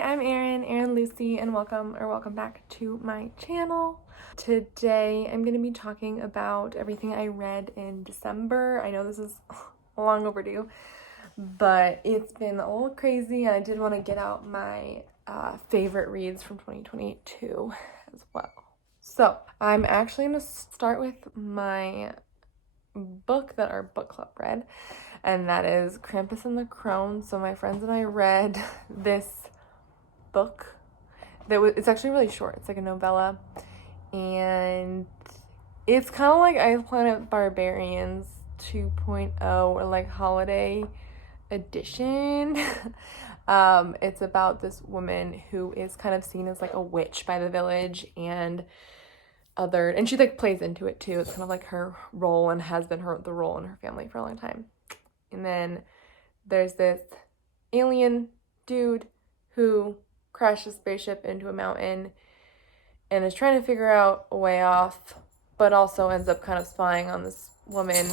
I'm Erin Lucy, and welcome back to my channel. Today I'm going to be talking about everything I read in December. I know this is long overdue, but it's been a little crazy, and I did want to get out my favorite reads from 2022 as well. So I'm actually going to start with my book that our book club read, and that is Krampus and the Crone. So my friends and I read this book it's actually really short. It's like a novella, and it's kind of like Ice Planet Barbarians 2.0 or like holiday edition. It's about this woman who is kind of seen as like a witch by the village, and she like plays into it too. It's kind of like her role, and has been the role in her family for a long time. And then there's this alien dude who crashed a spaceship into a mountain and is trying to figure out a way off, but also ends up kind of spying on this woman.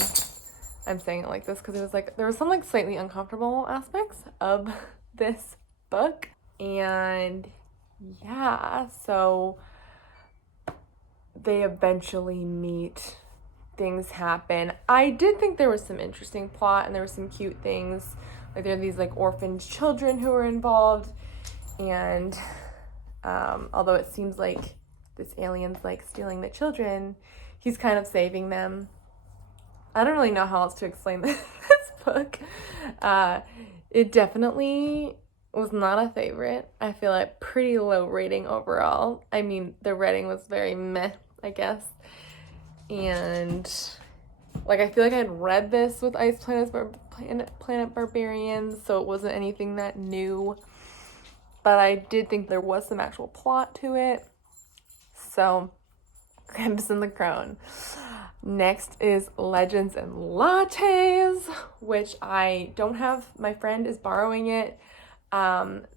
I'm saying it like this because it was like there was some like slightly uncomfortable aspects of this book. And yeah, so they eventually meet. Things happen. I did think there was some interesting plot, and there were some cute things. Like there are these like orphaned children who are involved, and although it seems like this alien's like stealing the children, he's kind of saving them. I don't really know how else to explain this book. It definitely was not a favorite. I feel like pretty low rating overall. I mean, the rating was very meh, I guess. And like I feel like I had read this with Ice Planet Barbarians, so it wasn't anything that new, but I did think there was some actual plot to it. So Krampus and the Crone. Next is Legends and Lattes, which I don't have. My friend is borrowing it.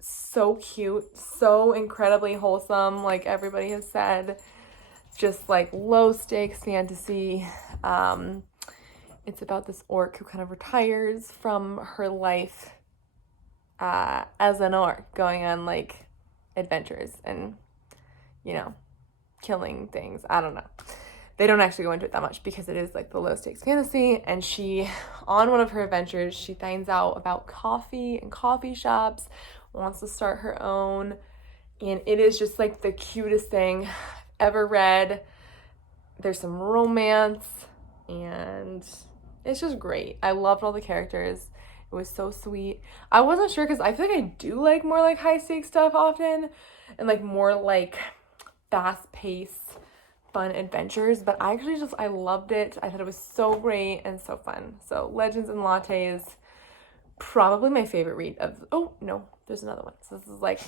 So cute, so incredibly wholesome, like everybody has said. Just like low stakes fantasy. It's about this orc who kind of retires from her life as an orc, going on like adventures and, you know, killing things. I don't know. They don't actually go into it that much because it is like the low stakes fantasy. And she, on one of her adventures, she finds out about coffee and coffee shops, wants to start her own. And it is just like the cutest thing ever read. There's some romance, and it's just great. I loved all the characters. It was so sweet. I wasn't sure because I feel like I do like more like high stakes stuff often, and like more like fast paced fun adventures, but I loved it. I thought it was so great and so fun. So Legends and Lattes, probably my favorite read of, oh no, there's another one. So this is like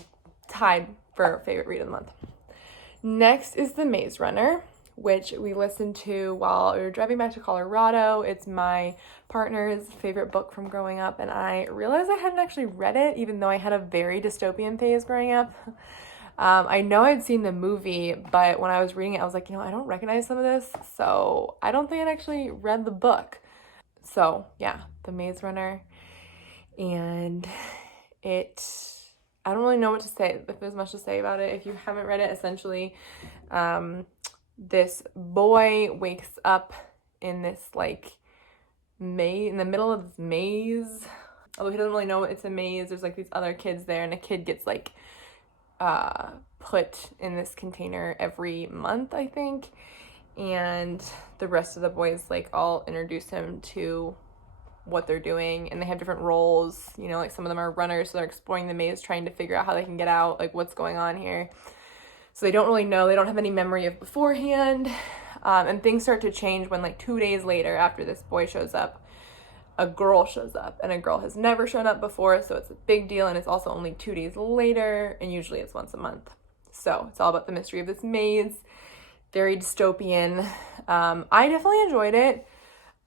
tied for favorite read of the month. Next is The Maze Runner, which we listened to while we were driving back to Colorado. It's my partner's favorite book from growing up, and I realized I hadn't actually read it, even though I had a very dystopian phase growing up. I know I'd seen the movie, but when I was reading it, I was like, I don't recognize some of this, so I don't think I'd actually read the book. So yeah, The Maze Runner, and I don't really know what to say, if there's much to say about it. If you haven't read it, essentially, this boy wakes up in this, like, in the middle of this maze. Although he doesn't really know it's a maze, there's, like, these other kids there, and a kid gets, like, put in this container every month, I think. And the rest of the boys, like, all introduce him to what they're doing, and they have different roles, like some of them are runners, so they're exploring the maze, trying to figure out how they can get out, like what's going on here. So they don't really know, they don't have any memory of beforehand, and things start to change when like 2 days later, after this boy shows up, a girl shows up, and a girl has never shown up before, so it's a big deal, and it's also only 2 days later, and usually it's once a month. So it's all about the mystery of this maze. Very dystopian. I definitely enjoyed it.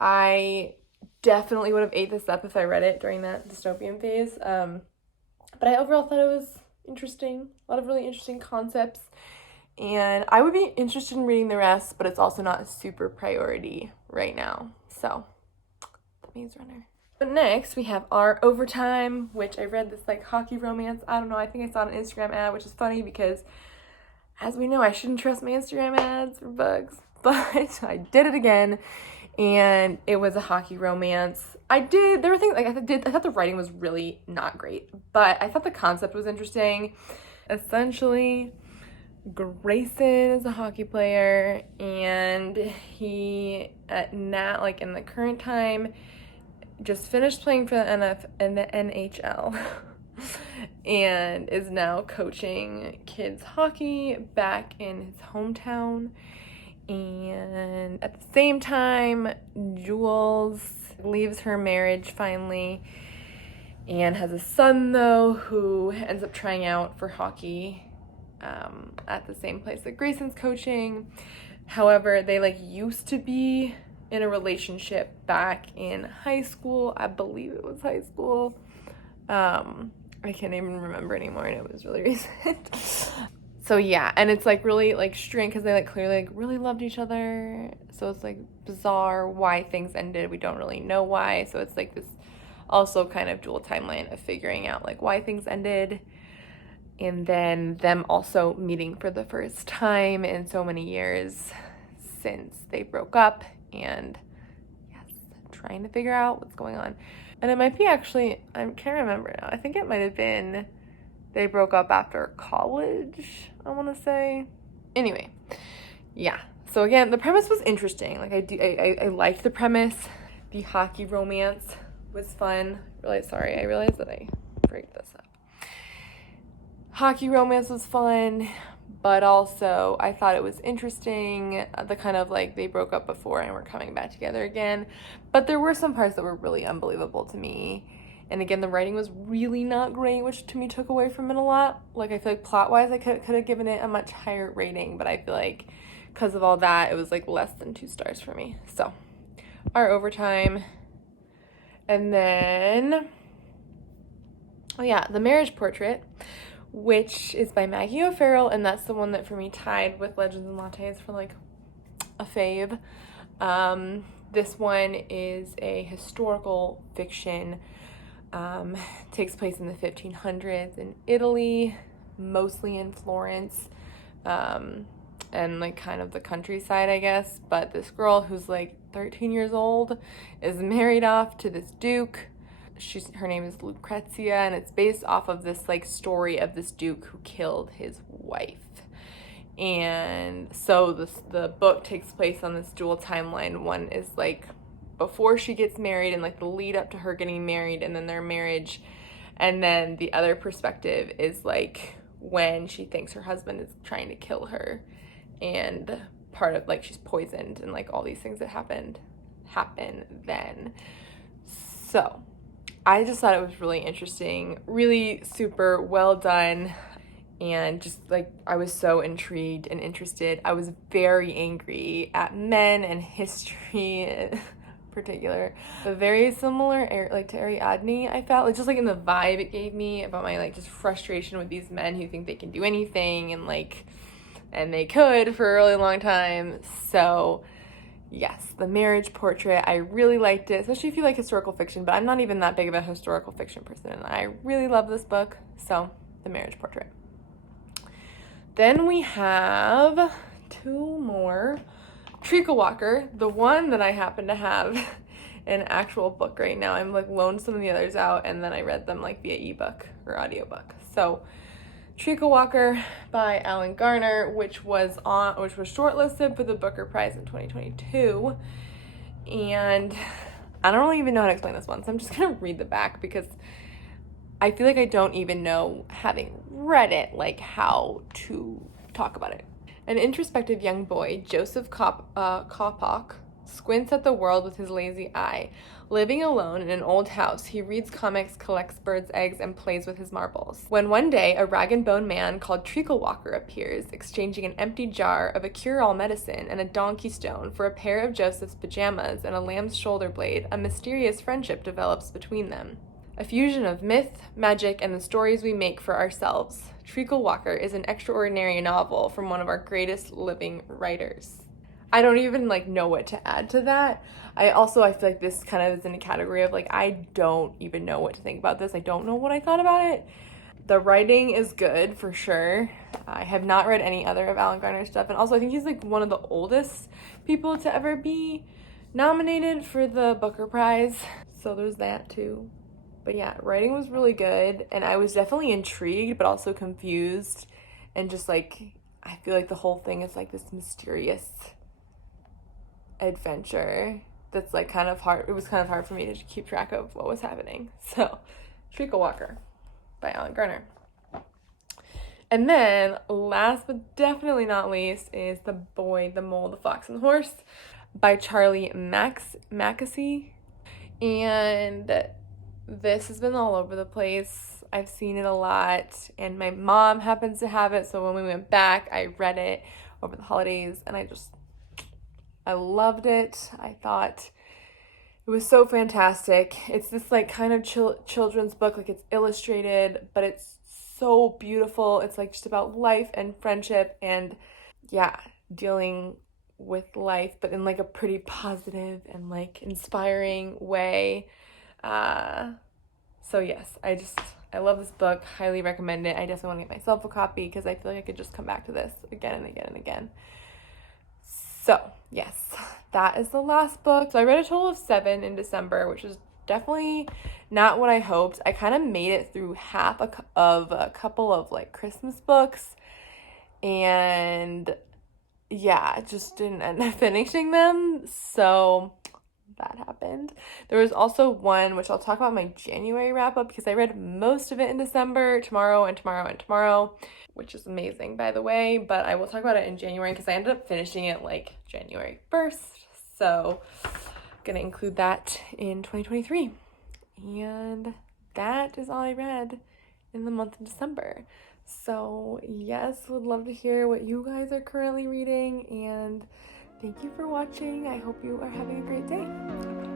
I definitely would have ate this up if I read it during that dystopian phase. But I overall thought it was interesting. A lot of really interesting concepts. And I would be interested in reading the rest, but it's also not a super priority right now. So, The Maze Runner. But next we have Our Overtime, which I read this like hockey romance. I don't know, I think I saw an Instagram ad, which is funny because as we know, I shouldn't trust my Instagram ads for books, but I did it again, and it was a hockey romance. There were things, like, I thought the writing was really not great, but I thought the concept was interesting. Essentially, Grayson is a hockey player, and he, in the current time, just finished playing for the NHL. And is now coaching kids hockey back in his hometown. And at the same time, Jules leaves her marriage finally and has a son, though, who ends up trying out for hockey at the same place that Grayson's coaching. However, they used to be in a relationship back in high school. I believe it was high school. I can't even remember anymore, and it was really recent. So yeah, and it's really strange because they clearly really loved each other. So it's bizarre why things ended. We don't really know why. So it's this also kind of dual timeline of figuring out why things ended, and then them also meeting for the first time in so many years since they broke up, and yes, trying to figure out what's going on. And it might be I can't remember now. I think it might have been they broke up after college, I want to say. Anyway, yeah. So again, the premise was interesting. I liked the premise. The hockey romance was fun. I realized that I freaked this up. Hockey romance was fun, but also I thought it was interesting, the kind of they broke up before and were coming back together again. But there were some parts that were really unbelievable to me. And again, the writing was really not great, which to me took away from it a lot. I feel plot-wise, I could have given it a much higher rating, but I feel because of all that, it was less than 2 stars for me. So, Our Overtime. And then, The Marriage Portrait, which is by Maggie O'Farrell, and that's the one that for me tied with Legends and Lattes for a fave. This one is a historical fiction. Takes place in the 1500s in Italy, mostly in Florence, and kind of the countryside, I guess. But this girl who's 13 years old is married off to this duke. Her name is Lucrezia, and it's based off of this story of this duke who killed his wife. And so the book takes place on this dual timeline. One is before she gets married and the lead up to her getting married and then their marriage, and then the other perspective is when she thinks her husband is trying to kill her, and part of she's poisoned, and all these things that happen then. So I just thought it was really interesting, really super well done, and just I was so intrigued and interested. I was very angry at men and history particular, but very similar to Ariadne. I felt just in the vibe it gave me about my just frustration with these men who think they can do anything, and they could for a really long time. So yes, The Marriage Portrait, I really liked it, especially if you like historical fiction, but I'm not even that big of a historical fiction person, and I really love this book. So The Marriage Portrait. Then we have 2 more. Treacle Walker, the one that I happen to have an actual book right now. I'm loaned some of the others out, and then I read them via ebook or audiobook. So Treacle Walker by Alan Garner, which was shortlisted for the Booker Prize in 2022. And I don't really even know how to explain this one, so I'm just gonna read the back because I feel I don't even know, having read it, how to talk about it. An introspective young boy, Joseph Kopach, squints at the world with his lazy eye. Living alone in an old house, he reads comics, collects birds' eggs, and plays with his marbles. When one day, a rag-and-bone man called Treacle Walker appears, exchanging an empty jar of a cure-all medicine and a donkey stone for a pair of Joseph's pajamas and a lamb's shoulder blade, a mysterious friendship develops between them. A fusion of myth, magic, and the stories we make for ourselves. Treacle Walker is an extraordinary novel from one of our greatest living writers. I don't even like know what to add to that. I feel like this kind of is in a category of like, I don't even know what to think about this. I don't know what I thought about it. The writing is good for sure. I have not read any other of Alan Garner's stuff. And also I think he's like one of the oldest people to ever be nominated for the Booker Prize. So there's that too. But yeah, writing was really good. And I was definitely intrigued, but also confused. And just like, I feel like the whole thing is like this mysterious adventure that's like kind of hard. It was kind of hard for me to keep track of what was happening. So, Treacle Walker by Alan Garner. And then, last but definitely not least, is The Boy, the Mole, the Fox, and the Horse by Charlie Mackesy. And this has been all over the place. I've seen it a lot, and my mom happens to have it, so when we went back, I read it over the holidays, and I loved it. I thought it was so fantastic. It's this like kind of children's book, like it's illustrated, but it's so beautiful. It's like just about life and friendship and yeah, dealing with life, but in like a pretty positive and like inspiring way. So yes, I love this book, highly recommend it. I definitely want to get myself a copy because I feel like I could just come back to this again and again and again. So yes, that is the last book. So I read a total of 7 in December, which is definitely not what I hoped. I kind of made it through half of a couple of like Christmas books, and yeah, just didn't end up finishing them. So that happened. There was also one, which I'll talk about in my January wrap up because I read most of it in December, tomorrow, which is amazing, by the way, but I will talk about it in January because I ended up finishing it like January 1st. So I'm gonna include that in 2023. And that is all I read in the month of December. So yes, would love to hear what you guys are currently reading, and thank you for watching. I hope you are having a great day.